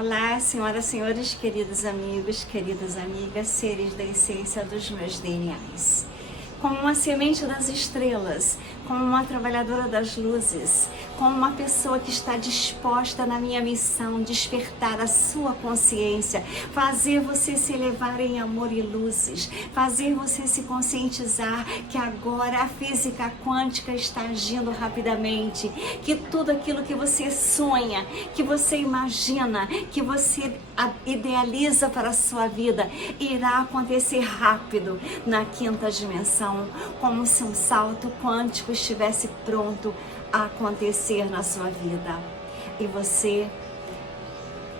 Olá, senhoras e senhores, queridos amigos, queridas amigas, seres da essência dos meus DNAs. Como uma semente das estrelas, como uma trabalhadora das luzes, como uma pessoa que está disposta na minha missão, despertar a sua consciência, fazer você se elevar em amor e luzes, fazer você se conscientizar que agora a física quântica está agindo rapidamente, que tudo aquilo que você sonha, que você imagina, que você idealiza para a sua vida, irá acontecer rápido na quinta dimensão, como se um salto quântico estivesse pronto a acontecer na sua vida. E você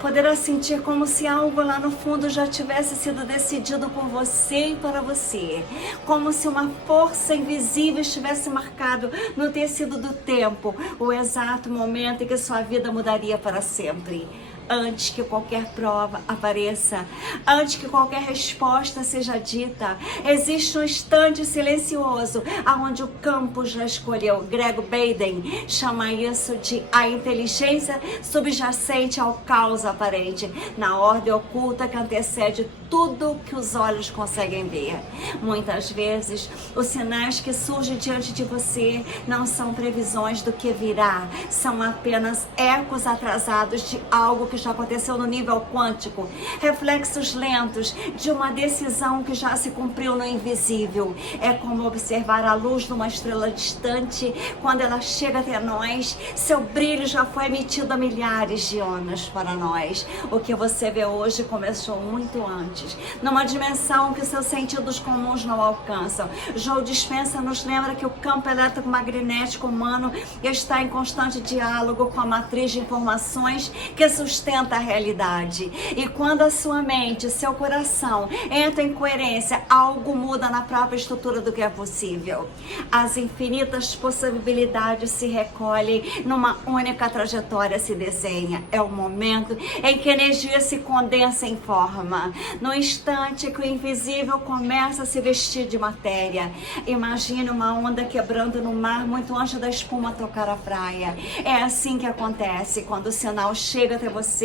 poderá sentir como se algo lá no fundo já tivesse sido decidido por você e para você. Como se uma força invisível estivesse marcado no tecido do tempo, o exato momento em que sua vida mudaria para sempre. Antes que qualquer prova apareça, antes que qualquer resposta seja dita, existe um instante silencioso, aonde o campo já escolheu. Greg Baden chama isso de a inteligência subjacente ao caos aparente, na ordem oculta que antecede tudo que os olhos conseguem ver. Muitas vezes, os sinais que surgem diante de você não são previsões do que virá, são apenas ecos atrasados de algo que já aconteceu no nível quântico, reflexos lentos de uma decisão que já se cumpriu no invisível. É como observar a luz de uma estrela distante. Quando ela chega até nós, seu brilho já foi emitido há milhares de anos para nós. O que você vê hoje começou muito antes, numa dimensão que seus sentidos comuns não alcançam. Joe Dispenza nos lembra que o campo eletromagnético humano está em constante diálogo com a matriz de informações que sustenta a realidade. E quando a sua mente, seu coração entra em coerência, algo muda na própria estrutura do que é possível. As infinitas possibilidades se recolhem numa única trajetória, se desenha. É o momento em que a energia se condensa em forma. No instante que o invisível começa a se vestir de matéria. Imagine uma onda quebrando no mar muito antes da espuma tocar a praia. É assim que acontece quando o sinal chega até você.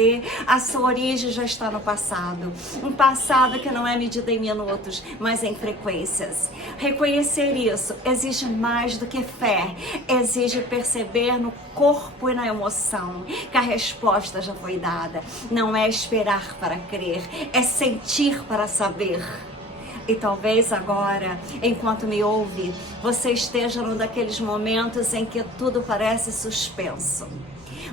A sua origem já está no passado. Um passado que não é medido em minutos, mas em frequências. Reconhecer isso exige mais do que fé. Exige perceber no corpo e na emoção que a resposta já foi dada. Não é esperar para crer, é sentir para saber. E talvez agora, enquanto me ouve, você esteja num daqueles momentos em que tudo parece suspenso.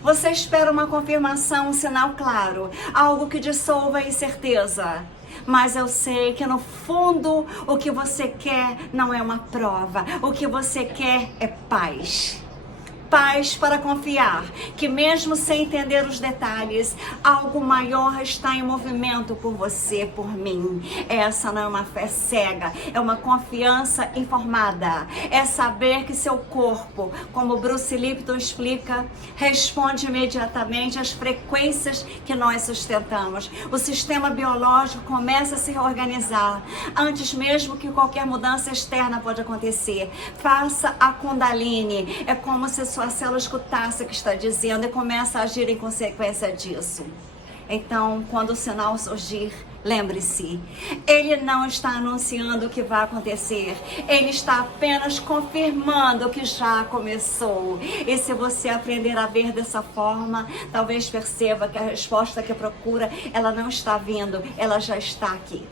Você espera uma confirmação, um sinal claro, algo que dissolva a incerteza. Mas eu sei que no fundo o que você quer não é uma prova. O que você quer é paz. Paz para confiar que mesmo sem entender os detalhes, algo maior está em movimento por você, por mim. Essa não é uma fé cega, é uma confiança informada. É saber que seu corpo, como Bruce Lipton explica, responde imediatamente às frequências que nós sustentamos. O sistema biológico começa a se reorganizar antes mesmo que qualquer mudança externa pode acontecer. Faça a Kundalini, é como se sua célula escutasse o que está dizendo e começa a agir em consequência disso. Então, quando o sinal surgir, lembre-se, ele não está anunciando o que vai acontecer, ele está apenas confirmando o que já começou. E se você aprender a ver dessa forma, talvez perceba que a resposta que procura, ela não está vindo, ela já está aqui.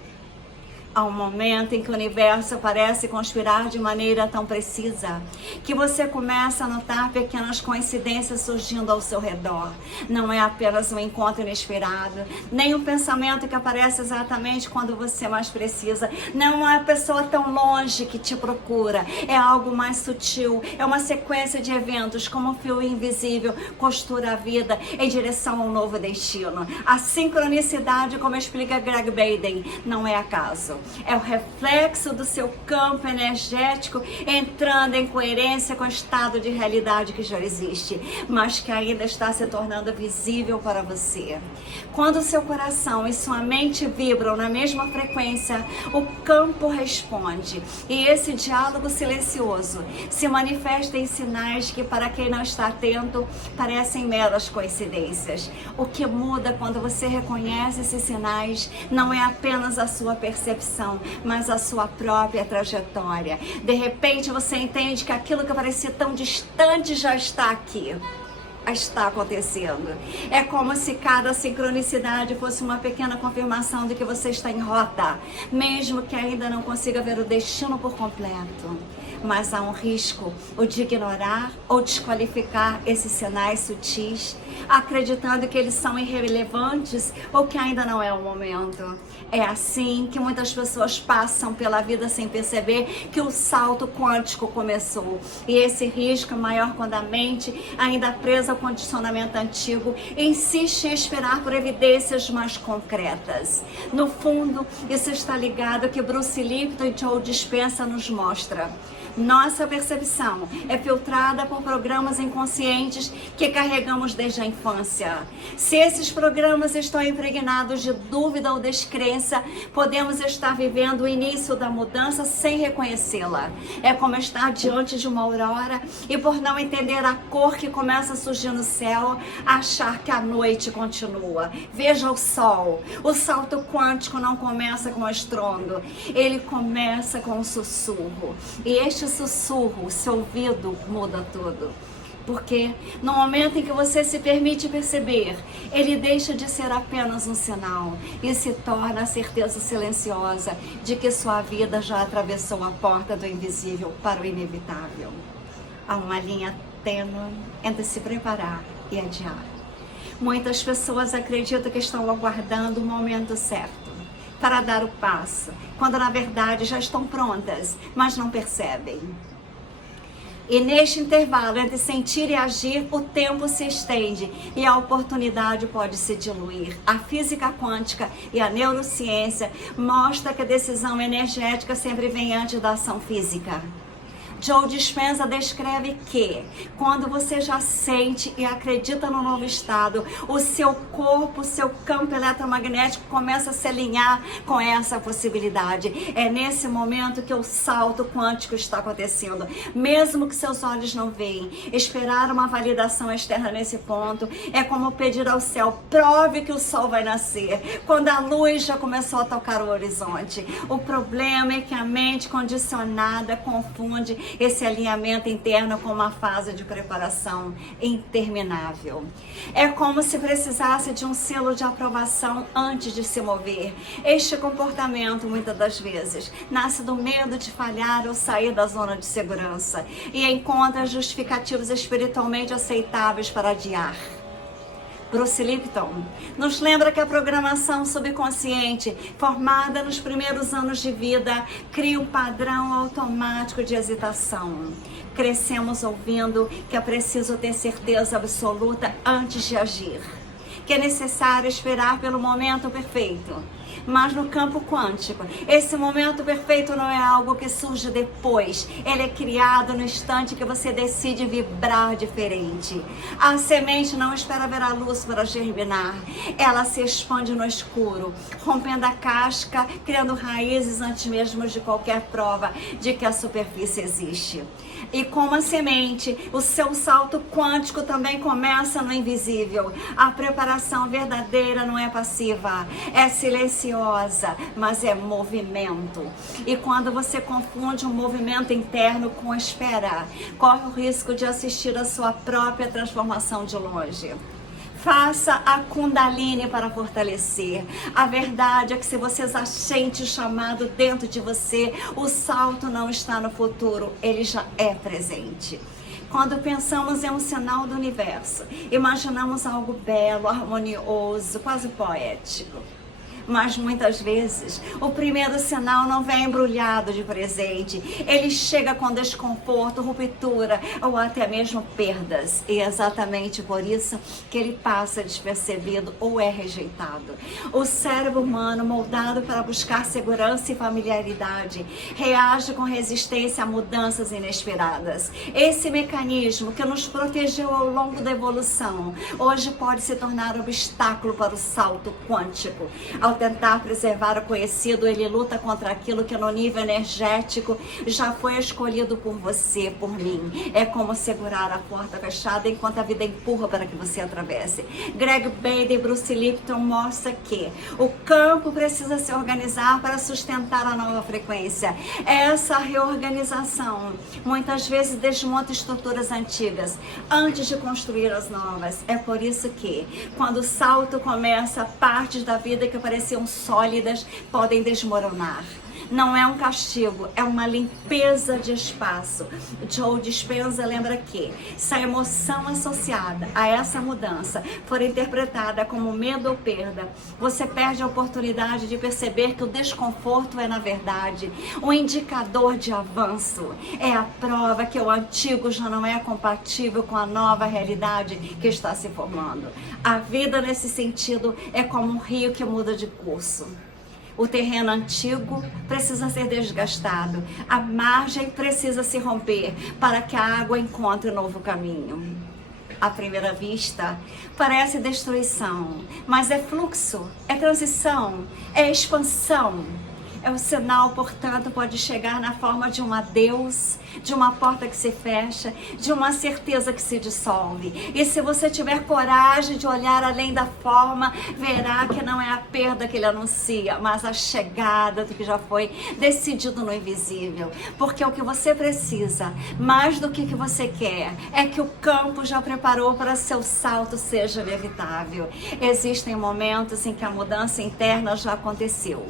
Há um momento em que o universo parece conspirar de maneira tão precisa que você começa a notar pequenas coincidências surgindo ao seu redor. Não é apenas um encontro inesperado, nem um pensamento que aparece exatamente quando você mais precisa. Não é uma pessoa tão longe que te procura. É algo mais sutil. É uma sequência de eventos, como um fio invisível costura a vida em direção a um novo destino. A sincronicidade, como explica Greg Baden, não é acaso. É o reflexo do seu campo energético entrando em coerência com o estado de realidade que já existe, mas que ainda está se tornando visível para você. Quando seu coração e sua mente vibram na mesma frequência, o campo responde. E esse diálogo silencioso se manifesta em sinais que, para quem não está atento, parecem meras coincidências. O que muda quando você reconhece esses sinais não é apenas a sua percepção, mas a sua própria trajetória. De repente você entende que aquilo que parecia tão distante já está aqui. Está acontecendo. É como se cada sincronicidade fosse uma pequena confirmação de que você está em rota, mesmo que ainda não consiga ver o destino por completo. Mas há um risco, o de ignorar ou desqualificar esses sinais sutis, acreditando que eles são irrelevantes ou que ainda não é o momento. É assim que muitas pessoas passam pela vida sem perceber que o salto quântico começou. E esse risco é maior quando a mente, ainda presa ao condicionamento antigo, insiste em esperar por evidências mais concretas. No fundo, isso está ligado ao que Bruce Lipton e Joe Dispenza nos mostram. Nossa percepção é filtrada por programas inconscientes que carregamos desde a infância. Se esses programas estão impregnados de dúvida ou descrença, podemos estar vivendo o início da mudança sem reconhecê-la. É como estar diante de uma aurora e, por não entender a cor que começa a surgir no céu, achar que a noite continua. Veja o sol. O salto quântico não começa com estrondo, ele começa com um sussurro. E este sussurro, o seu ouvido muda tudo. Porque no momento em que você se permite perceber, ele deixa de ser apenas um sinal e se torna a certeza silenciosa de que sua vida já atravessou a porta do invisível para o inevitável. Há uma linha tênue entre se preparar e adiar. Muitas pessoas acreditam que estão aguardando o momento certo para dar o passo, quando na verdade já estão prontas, mas não percebem. E neste intervalo entre sentir e agir, o tempo se estende e a oportunidade pode se diluir. A física quântica e a neurociência mostram que a decisão energética sempre vem antes da ação física. Joe Dispenza descreve que, quando você já sente e acredita no novo estado, o seu corpo, o seu campo eletromagnético começa a se alinhar com essa possibilidade. É nesse momento que o salto quântico está acontecendo. Mesmo que seus olhos não veem, esperar uma validação externa nesse ponto é como pedir ao céu: prove que o sol vai nascer, quando a luz já começou a tocar o horizonte. O problema é que a mente condicionada confunde esse alinhamento interno com uma fase de preparação interminável. É como se precisasse de um selo de aprovação antes de se mover. Este comportamento, muitas das vezes, nasce do medo de falhar ou sair da zona de segurança e encontra justificativos espiritualmente aceitáveis para adiar. Bruce Lipton nos lembra que a programação subconsciente, formada nos primeiros anos de vida, cria um padrão automático de hesitação. Crescemos ouvindo que é preciso ter certeza absoluta antes de agir, que é necessário esperar pelo momento perfeito. Mas no campo quântico, esse momento perfeito não é algo que surge depois. Ele é criado no instante que você decide vibrar diferente. A semente não espera ver a luz para germinar. Ela se expande no escuro, rompendo a casca, criando raízes antes mesmo de qualquer prova de que a superfície existe. E como a semente, o seu salto quântico também começa no invisível. A preparação verdadeira não é passiva, é silenciosa, mas é movimento. E quando você confunde um movimento interno com espera, corre o risco de assistir a sua própria transformação de longe. Faça a Kundalini para fortalecer. A verdade é que se você já sente o chamado dentro de você, o salto não está no futuro, ele já é presente. Quando pensamos em um sinal do universo, imaginamos algo belo, harmonioso, quase poético. Mas muitas vezes o primeiro sinal não vem embrulhado de presente. Ele chega com desconforto, ruptura ou até mesmo perdas. E é exatamente por isso que ele passa despercebido ou é rejeitado. O cérebro humano, moldado para buscar segurança e familiaridade, reage com resistência a mudanças inesperadas. Esse mecanismo que nos protegeu ao longo da evolução, hoje pode se tornar obstáculo para o salto quântico. Ao tentar preservar o conhecido, ele luta contra aquilo que no nível energético já foi escolhido por você, por mim. É como segurar a porta fechada enquanto a vida empurra para que você atravesse. Greg Bader e Bruce Lipton mostram que o campo precisa se organizar para sustentar a nova frequência. Essa reorganização muitas vezes desmonta estruturas antigas antes de construir as novas. É por isso que, quando o salto começa, partes da vida que pareciam sólidas podem desmoronar. Não é um castigo, é uma limpeza de espaço. Joe Dispenza lembra que, se a emoção associada a essa mudança for interpretada como medo ou perda, você perde a oportunidade de perceber que o desconforto é, na verdade, um indicador de avanço. É a prova que o antigo já não é compatível com a nova realidade que está se formando. A vida, nesse sentido, é como um rio que muda de curso. O terreno antigo precisa ser desgastado, a margem precisa se romper para que a água encontre um novo caminho. À primeira vista, parece destruição, mas é fluxo, é transição, é expansão. É o sinal, portanto, pode chegar na forma de um adeus, de uma porta que se fecha, de uma certeza que se dissolve. E se você tiver coragem de olhar além da forma, verá que não é a perda que ele anuncia, mas a chegada do que já foi decidido no invisível. Porque o que você precisa, mais do que você quer, é que o campo já preparou para seu salto seja inevitável. Existem momentos em que a mudança interna já aconteceu,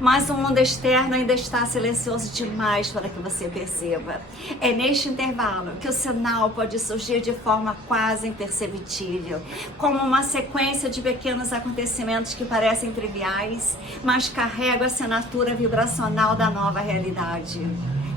mas o mundo externo ainda está silencioso demais para que você perceba. É neste intervalo que o sinal pode surgir de forma quase imperceptível, como uma sequência de pequenos acontecimentos que parecem triviais, mas carregam a assinatura vibracional da nova realidade.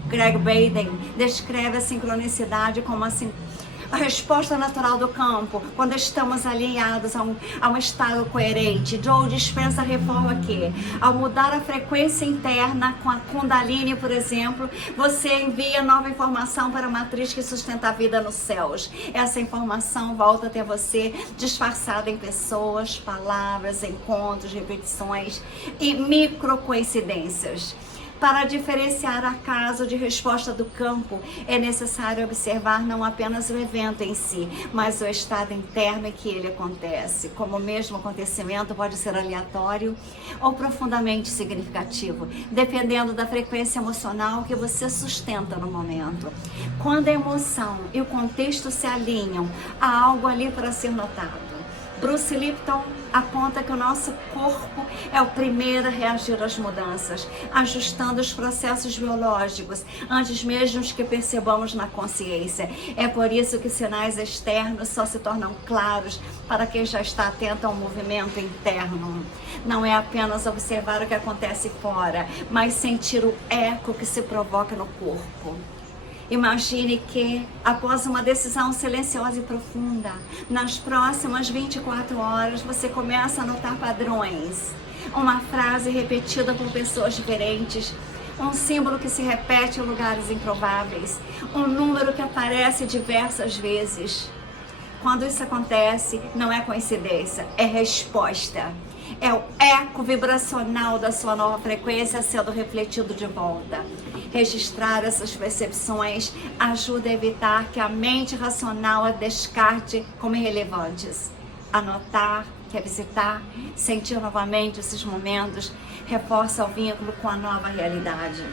Greg Baden descreve a sincronicidade como a resposta natural do campo, quando estamos alinhados a um estado coerente. Joe Dispenza reforma que, ao mudar a frequência interna com a Kundalini, por exemplo, você envia nova informação para a matriz que sustenta a vida nos céus. Essa informação volta até você disfarçada em pessoas, palavras, encontros, repetições e microcoincidências. Para diferenciar acaso de resposta do campo, é necessário observar não apenas o evento em si, mas o estado interno em que ele acontece. Como o mesmo acontecimento pode ser aleatório ou profundamente significativo, dependendo da frequência emocional que você sustenta no momento. Quando a emoção e o contexto se alinham, há algo ali para ser notado. Bruce Lipton aponta que o nosso corpo é o primeiro a reagir às mudanças, ajustando os processos biológicos antes mesmo que percebamos na consciência. É por isso que sinais externos só se tornam claros para quem já está atento ao movimento interno. Não é apenas observar o que acontece fora, mas sentir o eco que se provoca no corpo. Imagine que, após uma decisão silenciosa e profunda, nas próximas 24 horas você começa a notar padrões. Uma frase repetida por pessoas diferentes, um símbolo que se repete em lugares improváveis, um número que aparece diversas vezes. Quando isso acontece, não é coincidência, é resposta. É o eco vibracional da sua nova frequência sendo refletido de volta. Registrar essas percepções ajuda a evitar que a mente racional a descarte como irrelevantes. Anotar, revisitar, sentir novamente esses momentos reforça o vínculo com a nova realidade.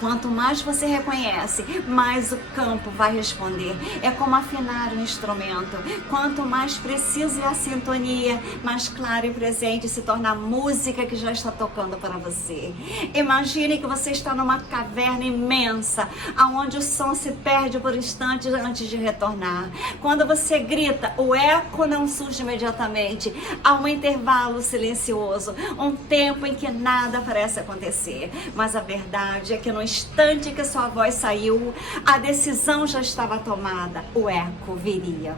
Quanto mais você reconhece, mais o campo vai responder. É como afinar um instrumento. Quanto mais precisa é a sintonia, mais clara e presente se torna a música que já está tocando para você. Imagine que você está numa caverna imensa, onde o som se perde por instantes antes de retornar. Quando você grita, o eco não surge imediatamente. Há um intervalo silencioso, um tempo em que nada parece acontecer. Mas a verdade é que no instante que sua voz saiu, a decisão já estava tomada, o eco viria.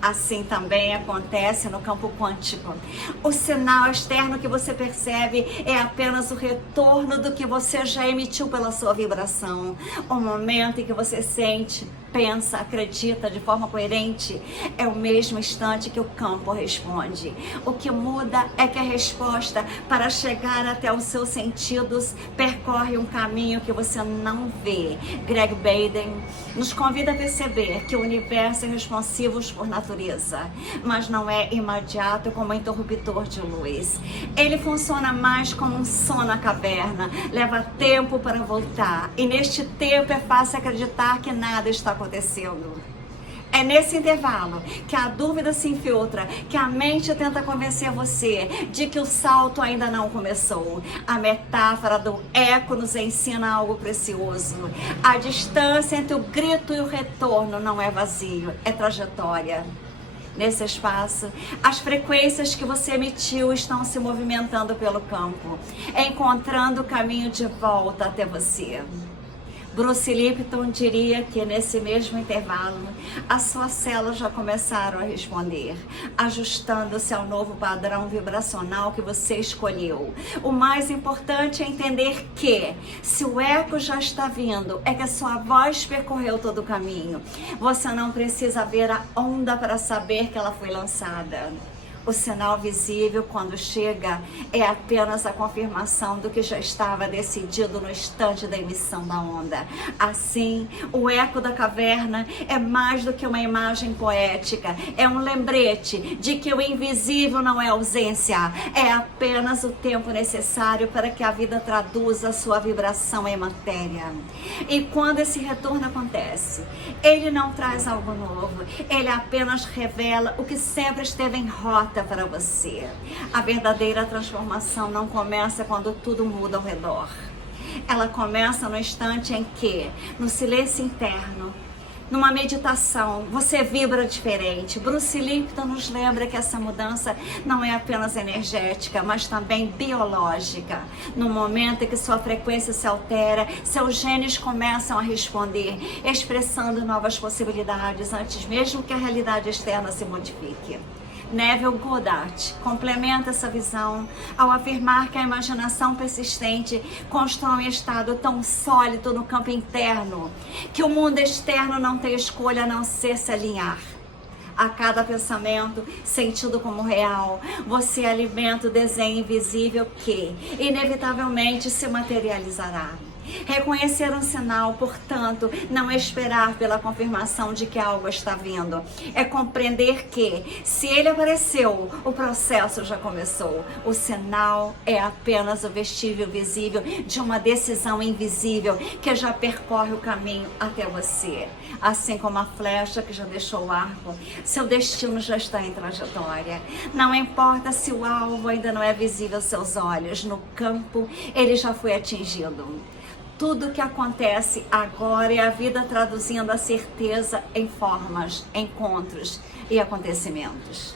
Assim também acontece no campo quântico. O sinal externo que você percebe é apenas o retorno do que você já emitiu pela sua vibração. O momento em que você sente, pensa, acredita de forma coerente é o mesmo instante que o campo responde. O que muda é que a resposta, para chegar até os seus sentidos, percorre um caminho que você não vê. Greg Baden nos convida a perceber que o universo é responsivo por natureza, mas não é imediato como um interruptor de luz. Ele funciona mais como um som na caverna, leva tempo para voltar, e neste tempo é fácil acreditar que nada está acontecendo. É nesse intervalo que a dúvida se infiltra, que a mente tenta convencer você de que o salto ainda não começou. A metáfora do eco nos ensina algo precioso. A distância entre o grito e o retorno não é vazio, é trajetória. Nesse espaço, as frequências que você emitiu estão se movimentando pelo campo, encontrando o caminho de volta até você. Bruce Lipton diria que nesse mesmo intervalo, as suas células já começaram a responder, ajustando-se ao novo padrão vibracional que você escolheu. O mais importante é entender que, se o eco já está vindo, é que a sua voz percorreu todo o caminho. Você não precisa ver a onda para saber que ela foi lançada. O sinal visível, quando chega, é apenas a confirmação do que já estava decidido no instante da emissão da onda. Assim, o eco da caverna é mais do que uma imagem poética, é um lembrete de que o invisível não é ausência, é apenas o tempo necessário para que a vida traduza a sua vibração em matéria. E quando esse retorno acontece, ele não traz algo novo, ele apenas revela o que sempre esteve em rota para você. A verdadeira transformação não começa quando tudo muda ao redor. Ela começa no instante em que, no silêncio interno, numa meditação, você vibra diferente. Bruce Lipton nos lembra que essa mudança não é apenas energética, mas também biológica. No momento em que sua frequência se altera, seus genes começam a responder, expressando novas possibilidades antes mesmo que a realidade externa se modifique. Neville Goddard complementa essa visão ao afirmar que a imaginação persistente constrói um estado tão sólido no campo interno que o mundo externo não tem escolha a não ser se alinhar. A cada pensamento, sentido como real, você alimenta o desenho invisível que, inevitavelmente, se materializará. Reconhecer um sinal, portanto, não é esperar pela confirmação de que algo está vindo. É compreender que, se ele apareceu, o processo já começou. O sinal é apenas o vestígio visível de uma decisão invisível que já percorre o caminho até você. Assim como a flecha que já deixou o arco, seu destino já está em trajetória. Não importa se o alvo ainda não é visível aos seus olhos, no campo ele já foi atingido. Tudo o que acontece agora é a vida traduzindo a certeza em formas, encontros e acontecimentos.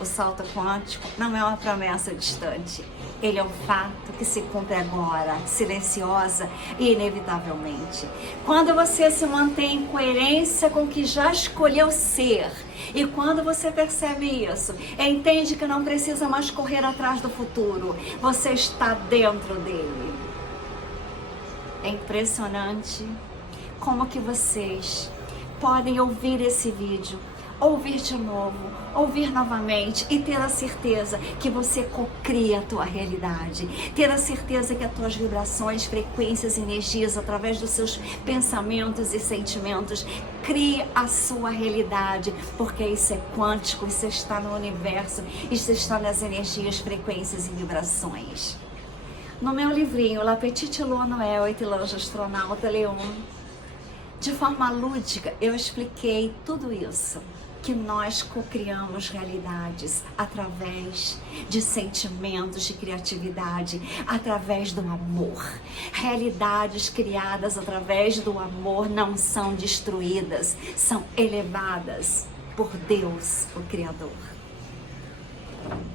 O salto quântico não é uma promessa distante. Ele é um fato que se cumpre agora, silenciosa e inevitavelmente. Quando você se mantém em coerência com o que já escolheu ser, e quando você percebe isso, entende que não precisa mais correr atrás do futuro, você está dentro dele. É impressionante como que vocês podem ouvir esse vídeo, ouvir de novo, ouvir novamente e ter a certeza que você cocria a tua realidade, ter a certeza que as tuas vibrações, frequências, energias, através dos seus pensamentos e sentimentos, cria a sua realidade, porque isso é quântico, isso está no universo, isso está nas energias, frequências e vibrações. No meu livrinho La Petite Lua Noel e L'Ange Astronauta Leon, de forma lúdica, eu expliquei tudo isso, que nós cocriamos realidades através de sentimentos de criatividade, através do amor. Realidades criadas através do amor não são destruídas, são elevadas por Deus, o Criador.